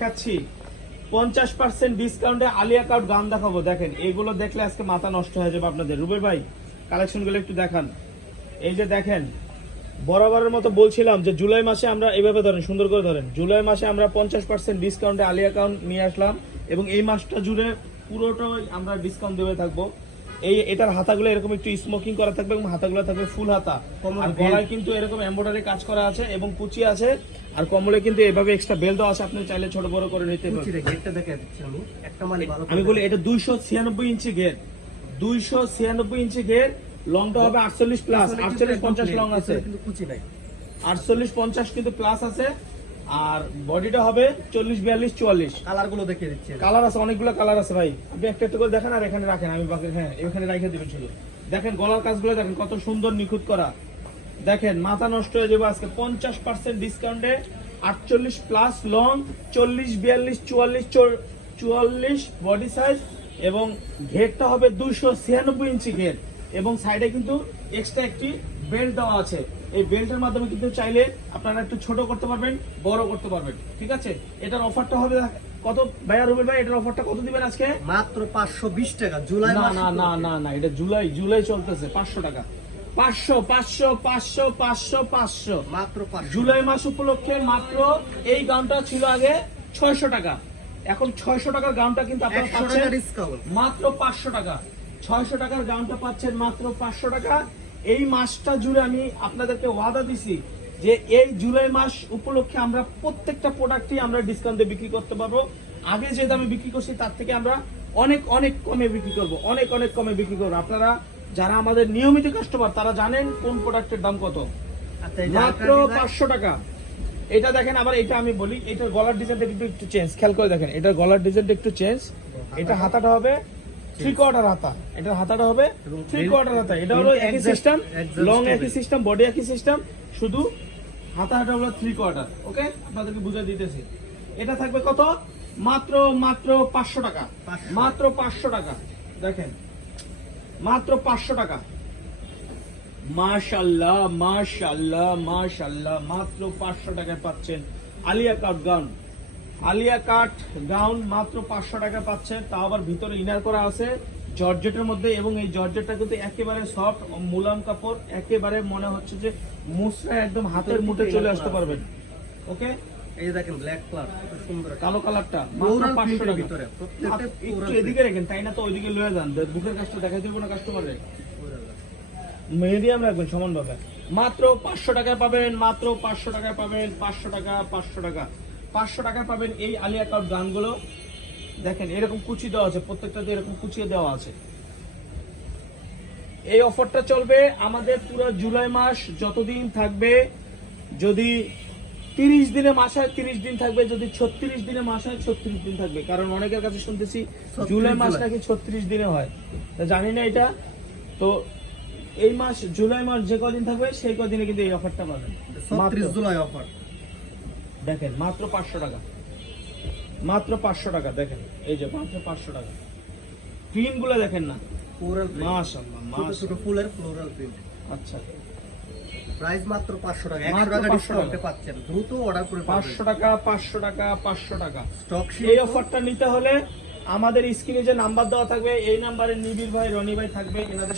দেখাচ্ছি 50% ডিসকাউন্টে আলিয়া কাট গান দেখাবো। দেখেন এগুলো দেখলে আজকে মাথা নষ্ট হয়ে যাবে আপনাদের। রুবেল ভাই কালেকশন গুলো একটু দেখান। এই যে দেখেন, বরাবরের মতো বলছিলাম যে জুলাই মাসে আমরা এইভাবে ধরেন, সুন্দর করে ধরেন, জুলাই মাসে আমরা 50% ডিসকাউন্টে আলিয়া কাউন্ট নিয়ে আসলাম এবং এই মাসটা জুড়ে পুরোটাই আমরা ডিসকাউন্ট দেবে থাকবো। এটার হাতাগুলো এরকম একটু স্মোকিং করা থাকবে এবং হাতাগুলো থাকবে ফুল হাতা, আর গলায় কিন্তু এরকম এমব্রয়ডারি কাজ করা আছে এবং কুচি আছে, আর কমলে কিন্তু এভাবে এক্সট্রা বেল দেওয়া আছে, আপনি চাইলে ছোট বড় করে নিতে পারেন। আমি বলি এটা 296 ইঞ্চি ঘের, 296 ইঞ্চি ঘের, লংটা হবে 48 প্লাস, 48 50 লং আছে, 48 50 কিন্তু প্লাস আছে, আর বডিটা হবে 40 42 44। কালার গুলো দেখিয়ে দিচ্ছি, কালার আছে অনেকগুলো কালার আছে ভাই, আপনি একটা একটা করে দেখেন আর এখানে রাখেন, আমি বাকি হ্যাঁ এখানে রেখে দিবেন শুধু। দেখেন গলার কাজগুলো দেখেন কত সুন্দর নিখুঁত করা, দেখেন মাথা নষ্ট হয়ে যাবে আজকে 50% ডিসকাউন্টে। 48 প্লাস লং, 40 42 44 44 বডি সাইজ এবং ঘেরটা হবে 296 ইঞ্চি ঘের এবং সাইডে কিন্তু এক্সট্রা একটি বেল্ট দেওয়া আছে। এই বেল্টের মাধ্যমে কিন্তু চাইলে আপনারা একটু ছোট করতে পারবেন, বড় করতে পারবেন, ঠিক আছে। এটার অফারটা হবে কত ভাইয়া? রুবেল ভাই এটার অফারটা কত দিবেন আজকে? মাত্র 520 টাকা। জুলাই না না না না না, এটা জুলাই চলতেছে 500 টাকা, 500 500 500 500 500 মাত্র 500। জুলাই মাস উপলক্ষে মাত্র এই গাউনটা ছিল আগে 600 টাকা, এখন 600 টাকার গাউনটা কিন্তু আপনারা পাচ্ছেন মাত্র 500 টাকা। 600 টাকার গাউনটা পাচ্ছেন মাত্র 500 টাকা। এই মাসটা জুড়ে আমি আপনাদেরকে ওয়াদা দিছি যে এই জুলাই মাস উপলক্ষে আমরা প্রত্যেকটা প্রোডাক্টই আমরা ডিসকাউন্টে বিক্রি করতে পারবো। আগে যে দামে বিক্রি করছি তার থেকে আমরা অনেক অনেক কমে বিক্রি করবো, অনেক অনেক কমে বিক্রি করবো। আপনারা যারা আমাদের নিয়মিত কাস্টমার তারা জানেন কোন প্রোডাক্টের দাম কত। মাত্র 500 টাকা। এটা দেখেন, আবার এটা আমি বলি, এটার গলার ডিজাইনটা একটু চেঞ্জ, খেয়াল করে দেখেন, এটার গলার ডিজাইনটা একটু চেঞ্জ। এটা হাতাটা হবে 3/4 হাতা, এটার হাতাটা হবে 3/4 হাতা। এটা হলো একই সিস্টেম, লং একই সিস্টেম, বডি একই সিস্টেম, শুধু হাতাটা হলো 3/4। ওকে, আপনাদেরকে বুঝিয়ে দিতেছি। এটা থাকবে কত? মাত্র 500 টাকা, মাত্র 500 টাকা। দেখেন মাত্র 500 টাকা। মাশাআল্লাহ মাশাআল্লাহ মাশাআল্লাহ, মাত্র 500 টাকায় পাচ্ছেন Alia cut gown. Alia cut gown মাত্র 500 টাকা পাচ্ছেন, তাও আবার ভিতরে ইনার করা আছে জর্জেটের মধ্যে, এবং এই জর্জেটটা কিন্তু একেবারে সফট মুলাম কাপড়, একেবারে মনে হচ্ছে যে মুসরা একদম হাতের মুঠে চলে আসতে পারবেন। ওকে, এই দেখেন ব্ল্যাক কালার, সুন্দর কালো কালারটা মাত্র 500 টাকা ভিতরে। একটু এদিকে রাখেন, তাই না তো ওইদিকে লয়ে যান, বুকের কাজটা দেখাই দেবো না কাস্টমারে, মিডিয়াম রাখবেন সমানভাবে। মাত্র 500 টাকায় পাবেন, মাত্র 500 টাকায় পাবেন, 500 টাকা 500 টাকা 500 টাকায় পাবেন এই আলিয়া কাট গানগুলো। দেখেন এরকম কুচি দেওয়া আছে, প্রত্যেকটাতে এরকম কুচিয়ে দেওয়া আছে। এই অফারটা চলবে আমাদের পুরো জুলাই মাস যতদিন থাকবে। যদি 30 দিনে মাস হয় 30 দিন থাকবে, যদি 36 দিনে মাস হয় 36 দিন থাকবে, কারণ অনেকের কাছে শুনতেছি জুলাই মাস নাকি 36 দিনে হয়, তা জানি না এটা। তো এই মাস জুলাই মাস যে কদিন থাকবে সেই কদিনে কিন্তু এই অফারটা পাবেন, 30 জুলাই অফার। দেখেন মাত্র 500 টাকা, মাত্র 500 টাকা। দেখেন এই যে মাত্র 500 টাকা। প্রিন্ট গুলো দেখেন না, ফ্লোরাল প্রিন্ট, মাশাআল্লাহ ছোট ছোট ফুলের ফ্লোরাল প্রিন্ট। আচ্ছা, প্রাইস মাত্র 500 টাকা, 100 টাকা ডিসকাউন্টে পাচ্ছেন, দ্রুত অর্ডার করে 500 টাকা 500 টাকা 500 টাকা। স্টক এই অফারটা নিতে হলে আমাদের স্ক্রিনে যে নাম্বার দেওয়া থাকবে এই নাম্বারে নিবিড় ভাই, রনি ভাই থাকবে, এনাদের